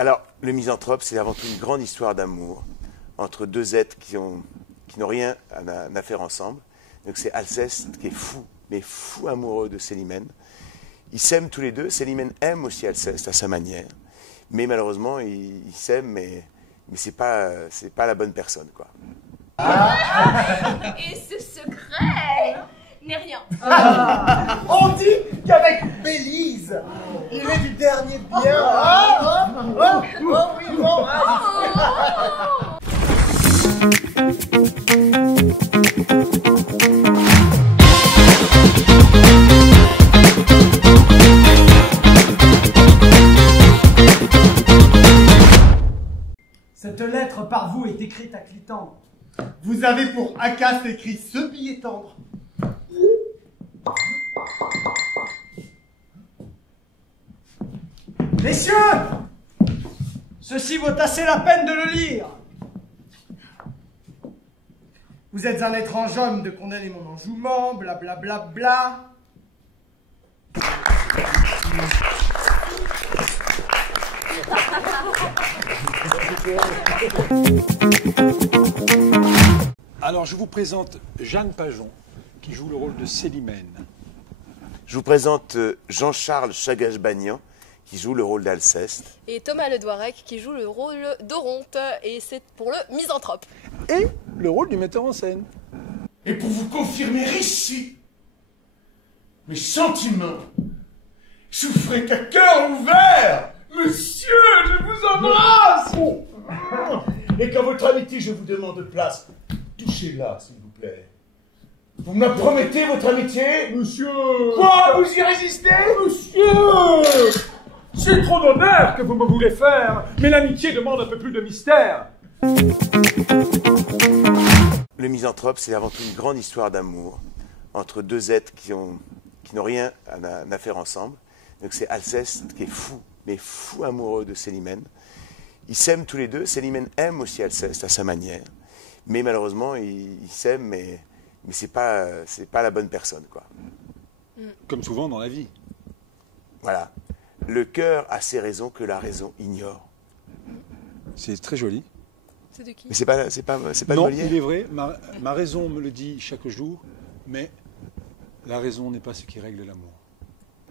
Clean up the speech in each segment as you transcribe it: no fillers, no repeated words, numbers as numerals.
Alors, le Misanthrope, c'est avant tout une grande histoire d'amour entre deux êtres qui n'ont rien à faire ensemble. Donc c'est Alceste qui est fou, mais fou amoureux de Célimène. Ils s'aiment tous les deux. Célimène aime aussi Alceste à sa manière. Mais malheureusement, ils s'aiment, mais c'est pas la bonne personne, quoi. Et ce secret n'est rien. On dit qu'avec Bélise, il est du dernier bien. Oh oui, bon. Cette lettre par vous est écrite à Clitandre. Vous avez pour Acaste écrit ce billet tendre. Messieurs, ceci vaut assez la peine de le lire. Vous êtes un étrange homme de condamner mon enjouement, blablabla. Bla, bla, bla. Alors, je vous présente Jeanne Pajon, qui joue le rôle de Célimène. Je vous présente Jean-Charles Chagage-Bagnan, qui joue le rôle d'Alceste. Et Thomas Ledouarec qui joue le rôle d'Oronte, et c'est pour le Misanthrope. Et le rôle du metteur en scène. Et pour vous confirmer ici mes sentiments, souffrez qu'à cœur ouvert, monsieur, je vous embrasse. Et qu'à votre amitié, je vous demande place. Touchez-la, s'il vous plaît. Vous me promettez votre amitié? Monsieur! Quoi? Vous y résistez? Monsieur! C'est trop d'honneur que vous me voulez faire, mais l'amitié demande un peu plus de mystère. Le Misanthrope, c'est avant tout une grande histoire d'amour entre deux êtres qui n'ont rien à faire ensemble. Donc c'est Alceste qui est fou, mais fou amoureux de Célimène. Ils s'aiment tous les deux. Célimène aime aussi Alceste à sa manière. Mais malheureusement, ils s'aiment, mais c'est pas la bonne personne, quoi. Comme souvent dans la vie. Voilà. Le cœur a ses raisons que la raison ignore. C'est très joli. C'est de qui? Mais c'est pas Non, Molière. il est vrai, ma raison me le dit chaque jour, mais la raison n'est pas ce qui règle l'amour.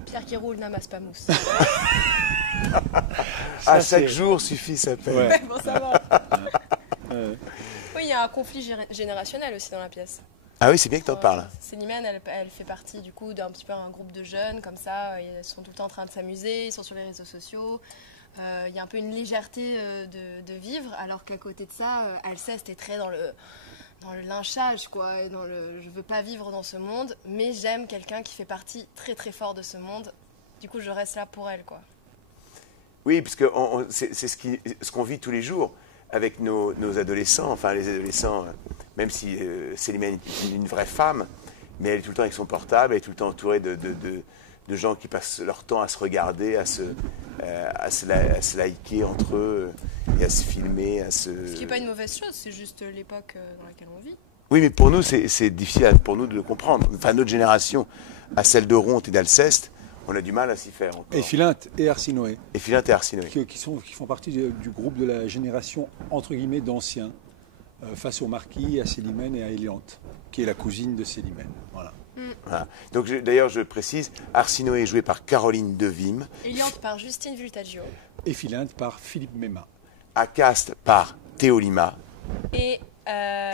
Pierre qui roule n'amasse pas mousse. Chaque jour suffit sa peine. Ouais. Bon, ça va. Oui, il y a un conflit générationnel aussi dans la pièce. Ah oui, c'est bien que tu en parles. Célimène, elle fait partie du coup d'un petit peu un groupe de jeunes comme ça. Ils sont tout le temps en train de s'amuser, ils sont sur les réseaux sociaux. Il y a un peu une légèreté de vivre, alors qu'à côté de ça, Alceste est très dans le lynchage, quoi. Je veux pas vivre dans ce monde, mais j'aime quelqu'un qui fait partie très très fort de ce monde. Du coup, je reste là pour elle, quoi. Oui, parce que c'est ce qu'on vit tous les jours avec nos adolescents, enfin les adolescents, même si Célimène est une vraie femme, mais elle est tout le temps avec son portable, elle est tout le temps entourée de gens qui passent leur temps à se regarder, à se liker entre eux, et à se filmer, Ce qui n'est pas une mauvaise chose, c'est juste l'époque dans laquelle on vit. Oui, mais pour nous, c'est difficile pour nous de le comprendre. Enfin, notre génération, à celle d'Oronte et d'Alceste, on a du mal à s'y faire encore. Et Philinte et Arsinoé. Et Philinte et Arsinoé. Qui font partie du groupe de la génération, entre guillemets, d'anciens, face au marquis, à Célimène et à Éliante, qui est la cousine de Célimène. Voilà. Voilà. Donc, d'ailleurs, je précise, Arsinoé est joué par Caroline Devime. Éliante par Justine Vultaggio. Et Philinte par Philippe Méma. Acaste par Théo Lima. Et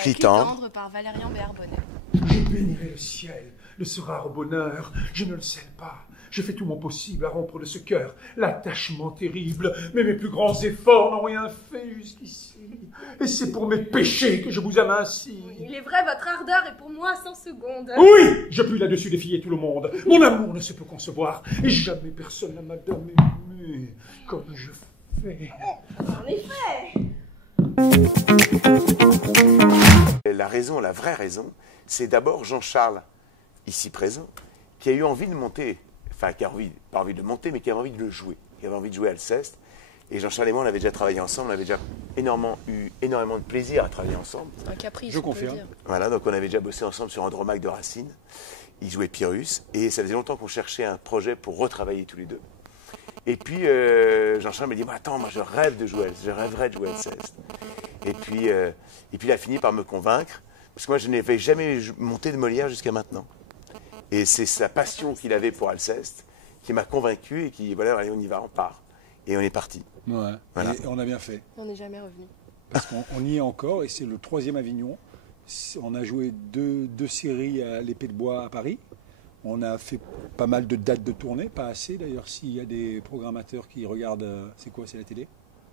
Clitandre par Valérian Béarbonnet. Je bénirai le ciel, le sera au bonheur, je ne le sais pas. Je fais tout mon possible à rompre de ce cœur l'attachement terrible, mais mes plus grands efforts n'ont rien fait jusqu'ici. Et c'est pour mes péchés que je vous aime ainsi. Il est vrai, votre ardeur est pour moi 100 secondes. Oui, je puis là-dessus défier tout le monde. Mon amour ne se peut concevoir, et jamais personne n'a madame aimé comme je fais. En effet. La raison, la vraie raison, c'est d'abord Jean-Charles, ici présent, qui a eu envie de monter, enfin, qui a pas envie de monter, mais qui avait envie de le jouer, qui avait envie de jouer Alceste. Et Jean-Charles et moi, on avait déjà travaillé ensemble, on avait déjà eu énormément de plaisir à travailler ensemble. Un caprice, Je confirme. Voilà, donc on avait déjà bossé ensemble sur Andromaque de Racine. Il jouait Pyrrhus, et ça faisait longtemps qu'on cherchait un projet pour retravailler tous les deux. Et puis, Jean-Charles me dit, bah, attends, moi je rêve de jouer, je rêverais de jouer Alceste. Et puis il a fini par me convaincre, parce que moi je n'avais jamais monté de Molière jusqu'à maintenant. Et c'est sa passion qu'il avait pour Alceste qui m'a convaincu et qui, voilà, allez, on y va, on part. Et on est parti. Ouais. Voilà. Et on a bien fait. On n'est jamais revenu. Parce qu'on y est encore, et c'est le 3e Avignon. On a joué deux séries à l'Épée de Bois à Paris. On a fait pas mal de dates de tournée, pas assez d'ailleurs. S'il y a des programmateurs qui regardent, c'est quoi, c'est la télé?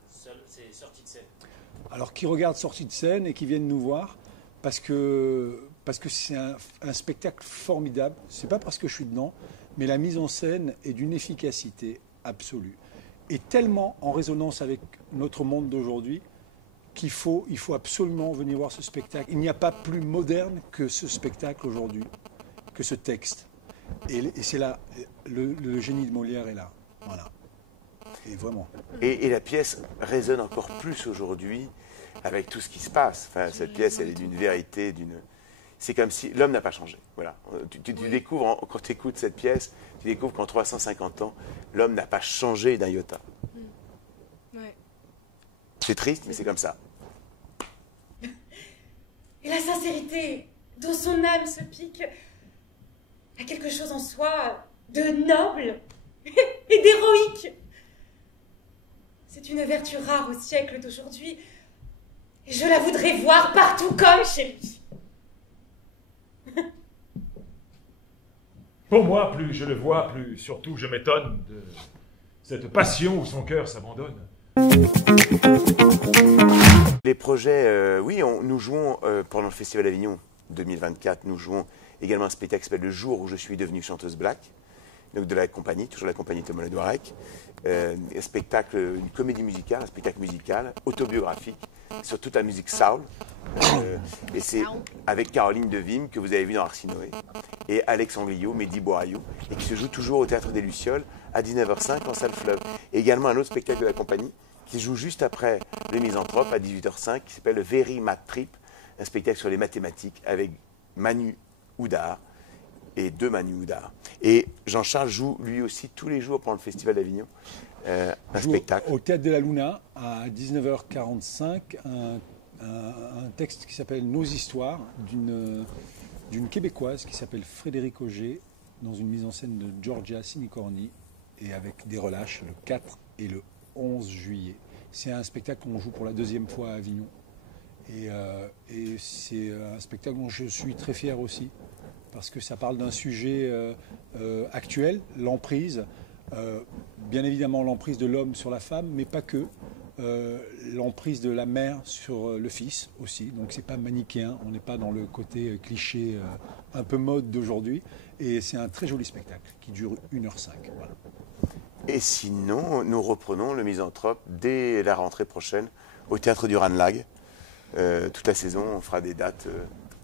C'est sortie de scène. Alors qui regardent sortie de scène et qui viennent nous voir parce que c'est un spectacle formidable. C'est pas parce que je suis dedans, mais la mise en scène est d'une efficacité absolue et tellement en résonance avec notre monde d'aujourd'hui qu'il faut absolument venir voir ce spectacle. Il n'y a pas plus moderne que ce spectacle aujourd'hui, que ce texte. Et c'est là, le génie de Molière est là. Voilà. Et vraiment. Et la pièce résonne encore plus aujourd'hui avec tout ce qui se passe. Enfin, cette pièce, elle est d'une vérité, c'est comme si l'homme n'a pas changé. Voilà. Tu découvres, quand tu écoutes cette pièce, tu découvres qu'en 350 ans, l'homme n'a pas changé d'un iota. Ouais. C'est triste, mais c'est comme ça. Et la sincérité dont son âme se pique a quelque chose en soi de noble et d'héroïque. C'est une vertu rare au siècle d'aujourd'hui. Et je la voudrais voir partout comme chez lui. Pour moi, plus je le vois, plus surtout je m'étonne de cette passion où son cœur s'abandonne. Les projets, oui, nous jouons pendant le Festival d'Avignon 2024, nous jouons également un spectacle qui s'appelle Le jour où je suis devenue chanteuse black, donc de la compagnie, toujours la compagnie Thomas Le Douarec. Un spectacle, une comédie musicale, un spectacle musical, autobiographique, sur toute la musique soul. Et c'est avec Caroline Devime, que vous avez vu dans Arsinoé, et Alex Angliot, Mehdi Bourayou, et qui se joue toujours au Théâtre des Lucioles à 19h05 en salle Fleuve. Et également un autre spectacle de la compagnie qui se joue juste après Le Misanthrope à 18h05, qui s'appelle le Very Math Trip, un spectacle sur les mathématiques avec Manu Oudard et deux Manu Oudard. Et Jean-Charles joue lui aussi tous les jours pendant le Festival d'Avignon un spectacle. Au Théâtre de la Luna à 19h45, un texte qui s'appelle Nos histoires d'une Québécoise qui s'appelle Frédéric Auger, dans une mise en scène de Georgia Sinicorni et avec des relâches le 4 et le 11 juillet. C'est un spectacle qu'on joue pour la 2e fois à Avignon. Et c'est un spectacle dont je suis très fier aussi, parce que ça parle d'un sujet actuel, l'emprise, bien évidemment l'emprise de l'homme sur la femme, mais pas que, l'emprise de la mère sur le fils aussi, donc c'est pas manichéen, on n'est pas dans le côté cliché un peu mode d'aujourd'hui, et c'est un très joli spectacle qui dure 1h05. Voilà. Et sinon, nous reprenons Le Misanthrope dès la rentrée prochaine au Théâtre du Ranelagh. Toute la saison, on fera des dates.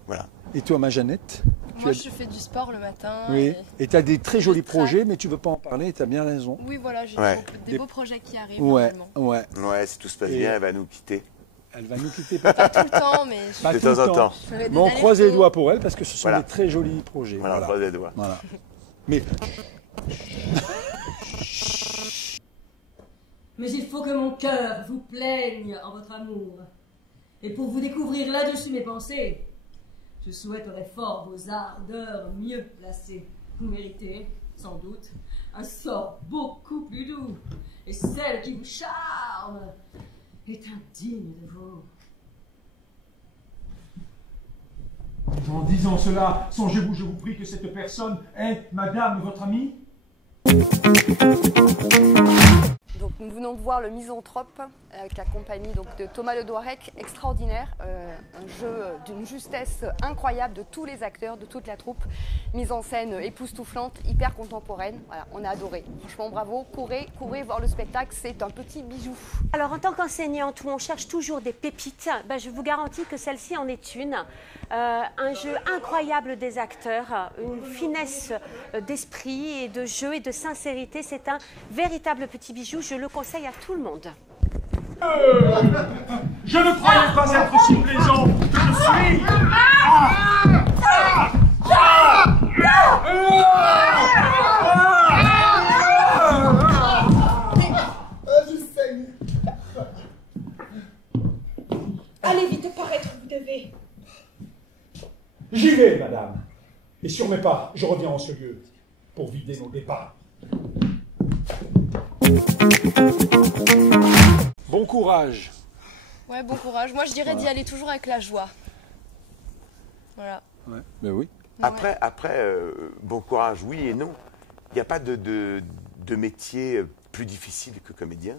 Voilà. Et toi, ma Jeannette? Moi, je fais du sport le matin. Oui. Et tu as des très jolis projets, mais tu ne veux pas en parler, tu as bien raison. Oui, voilà, j'ai des beaux projets qui arrivent. Ouais, normalement. Ouais, si tout se passe bien, elle va nous quitter. Elle va nous quitter pas tout le temps, mais de temps en temps. Mais on croise les doigts pour elle, parce que ce sont des très jolis projets. Voilà, on croise les doigts. Voilà. Mais il faut que mon cœur vous plaigne en votre amour. Et pour vous découvrir là-dessus mes pensées, je souhaiterais fort vos ardeurs mieux placées. Vous méritez, sans doute, un sort beaucoup plus doux. Et celle qui vous charme est indigne de vous. En disant cela, songez-vous, je vous prie, que cette personne est madame votre amie? Donc nous venons de voir Le Misanthrope avec la compagnie de Thomas Le Douarec, extraordinaire, un jeu d'une justesse incroyable de tous les acteurs, de toute la troupe, mise en scène époustouflante, hyper contemporaine. Voilà, on a adoré. Franchement bravo, courez voir le spectacle, c'est un petit bijou. Alors en tant qu'enseignante où on cherche toujours des pépites, je vous garantis que celle-ci en est une. Un jeu incroyable des acteurs, une finesse d'esprit et de jeu et de sincérité, c'est un véritable petit bijou, je le conseille à tout le monde. Je ne croyais pas être si plaisant que je suis. Allez vite paraître, vous devez. J'y vais, madame. Et sur mes pas, je reviens en ce lieu pour vider nos départs. Bon courage. Ouais, bon courage. Moi, je dirais d'y aller toujours avec la joie. Voilà. Ouais, ben oui. Après, bon courage, oui et non. Il n'y a pas de métier plus difficile que comédien.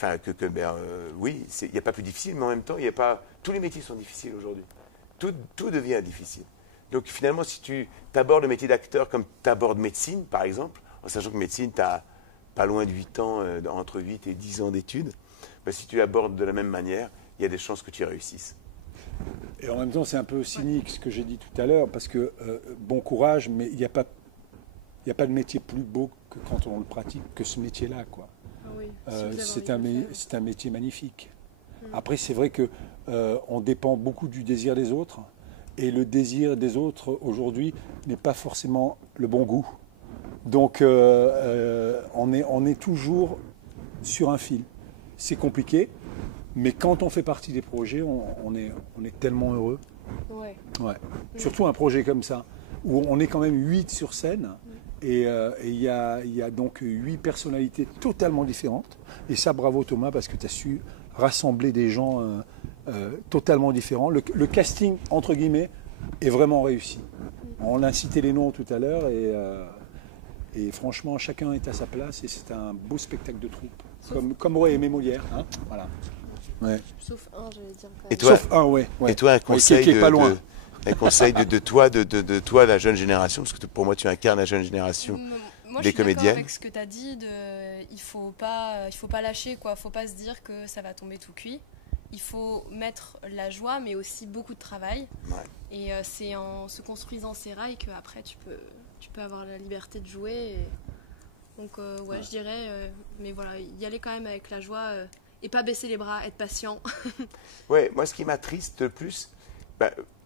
Enfin, oui, il n'y a pas plus difficile, mais en même temps, il y a pas. Tous les métiers sont difficiles aujourd'hui. Tout devient difficile. Donc finalement, si tu abordes le métier d'acteur comme tu abordes médecine, par exemple, en sachant que médecine, tu as pas loin de 8 ans, entre 8 et 10 ans d'études, ben, si tu l'abordes de la même manière, il y a des chances que tu y réussisses. Et en même temps, c'est un peu cynique ce que j'ai dit tout à l'heure, parce que bon courage, mais il n'y a pas de métier plus beau que quand on le pratique que ce métier-là, quoi. Ah oui, c'est un métier magnifique. Après, c'est vrai que on dépend beaucoup du désir des autres, et le désir des autres aujourd'hui n'est pas forcément le bon goût. Donc, on est toujours sur un fil. C'est compliqué, mais quand on fait partie des projets, on est tellement heureux. Ouais. Ouais. Surtout un projet comme ça, où on est quand même 8 sur scène, et il y a donc 8 personnalités totalement différentes. Et ça, bravo Thomas, parce que tu as su rassembler des gens totalement différents. Le casting, entre guillemets, est vraiment réussi. On a cité les noms tout à l'heure, et franchement, chacun est à sa place, et c'est un beau spectacle de troupe, comme aurait aimé Molière. Hein, voilà. Ouais. Sauf un, j'allais dire. Et toi, Sauf un, ouais. Et toi, un conseil, qui est pas loin. Un conseil de toi, la jeune génération, parce que pour moi, tu incarnes la jeune génération Moi, des je suis comédiennes. d'accord avec ce que tu as dit, il faut pas lâcher, quoi. Faut pas se dire que ça va tomber tout cuit. Il faut mettre la joie, mais aussi beaucoup de travail. Ouais. Et c'est en se construisant ces rails qu'après, tu peux avoir la liberté de jouer. Donc, ouais, je dirais, mais voilà, y aller quand même avec la joie et pas baisser les bras, être patient. Ouais, moi, ce qui m'attriste le plus,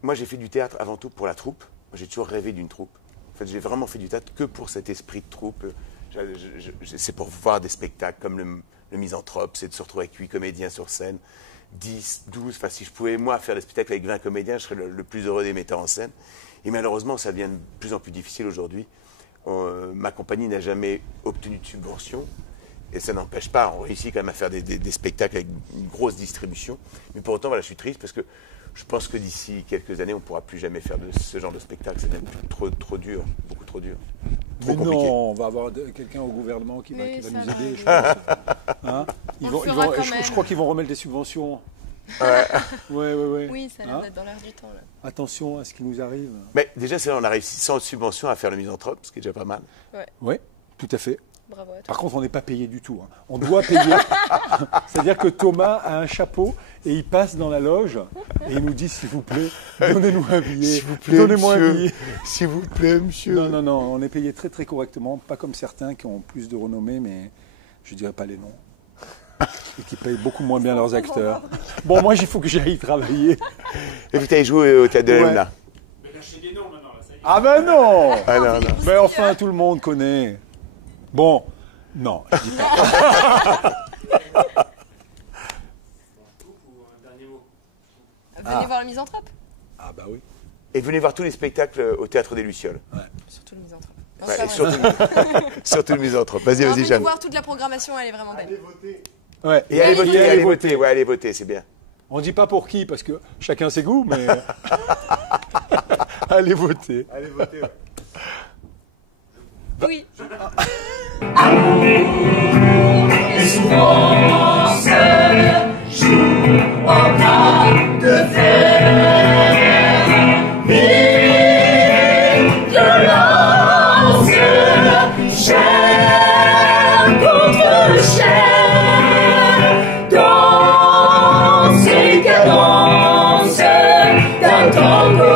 moi, j'ai fait du théâtre avant tout pour la troupe. Moi, j'ai toujours rêvé d'une troupe. En fait, j'ai vraiment fait du théâtre que pour cet esprit de troupe. C'est pour voir des spectacles comme le Misanthrope, c'est de se retrouver avec 8 comédiens sur scène, 10, 12, enfin si je pouvais moi faire des spectacles avec 20 comédiens, je serais le plus heureux des metteurs en scène. Et malheureusement, ça devient de plus en plus difficile aujourd'hui. Ma compagnie n'a jamais obtenu de subvention, et ça n'empêche pas, on réussit quand même à faire des spectacles avec une grosse distribution. Mais pour autant, voilà, je suis triste parce que je pense que d'ici quelques années, on ne pourra plus jamais faire ce genre de spectacle. C'est même trop dur, beaucoup trop dur. Trop compliqué. Non, on va avoir quelqu'un au gouvernement qui va nous aider, je pense. Hein, je crois qu'ils vont remettre des subventions. Ouais. Oui, ça a l'air d'être dans l'air du temps. Là. Attention à ce qui nous arrive. Mais déjà, on a réussi sans subvention à faire le Misanthrope, ce qui est déjà pas mal. Ouais, tout à fait. Bravo à toi. Par contre, on n'est pas payé du tout. Hein. On doit payer. C'est-à-dire que Thomas a un chapeau et il passe dans la loge et il nous dit, s'il vous plaît, donnez-nous un billet. S'il vous plaît, donnez-moi monsieur. un billet. S'il vous plaît, monsieur. Non, on est payé très très correctement. Pas comme certains qui ont plus de renommée, mais je ne dirais pas les noms. Et qui payent beaucoup moins bien leurs acteurs. Bon, moi, il faut que j'aille travailler. Et vous avez joué au Théâtre de la Luna. Mais lâchez des noms maintenant, là, ça y est. Ah ben non, non. Mais enfin, tout le monde connaît. Bon, non, je dis pas. Venez voir le Misanthrope. Ah bah oui. Et venez voir tous les spectacles au Théâtre des Lucioles. Ouais. Surtout le Misanthrope. Ouais, surtout le Misanthrope. Vas-y, Venez Jeanne. voir toute la programmation, elle est vraiment belle. Allez voter. Ouais. Et allez voter. Ouais, allez voter, c'est bien. On dit pas pour qui, parce que chacun ses goûts, mais allez voter. Allez voter, ouais. Oui. Et souvent se joue en bras de fer. Violence, chair contre chair, dans ces cadences d'un tango.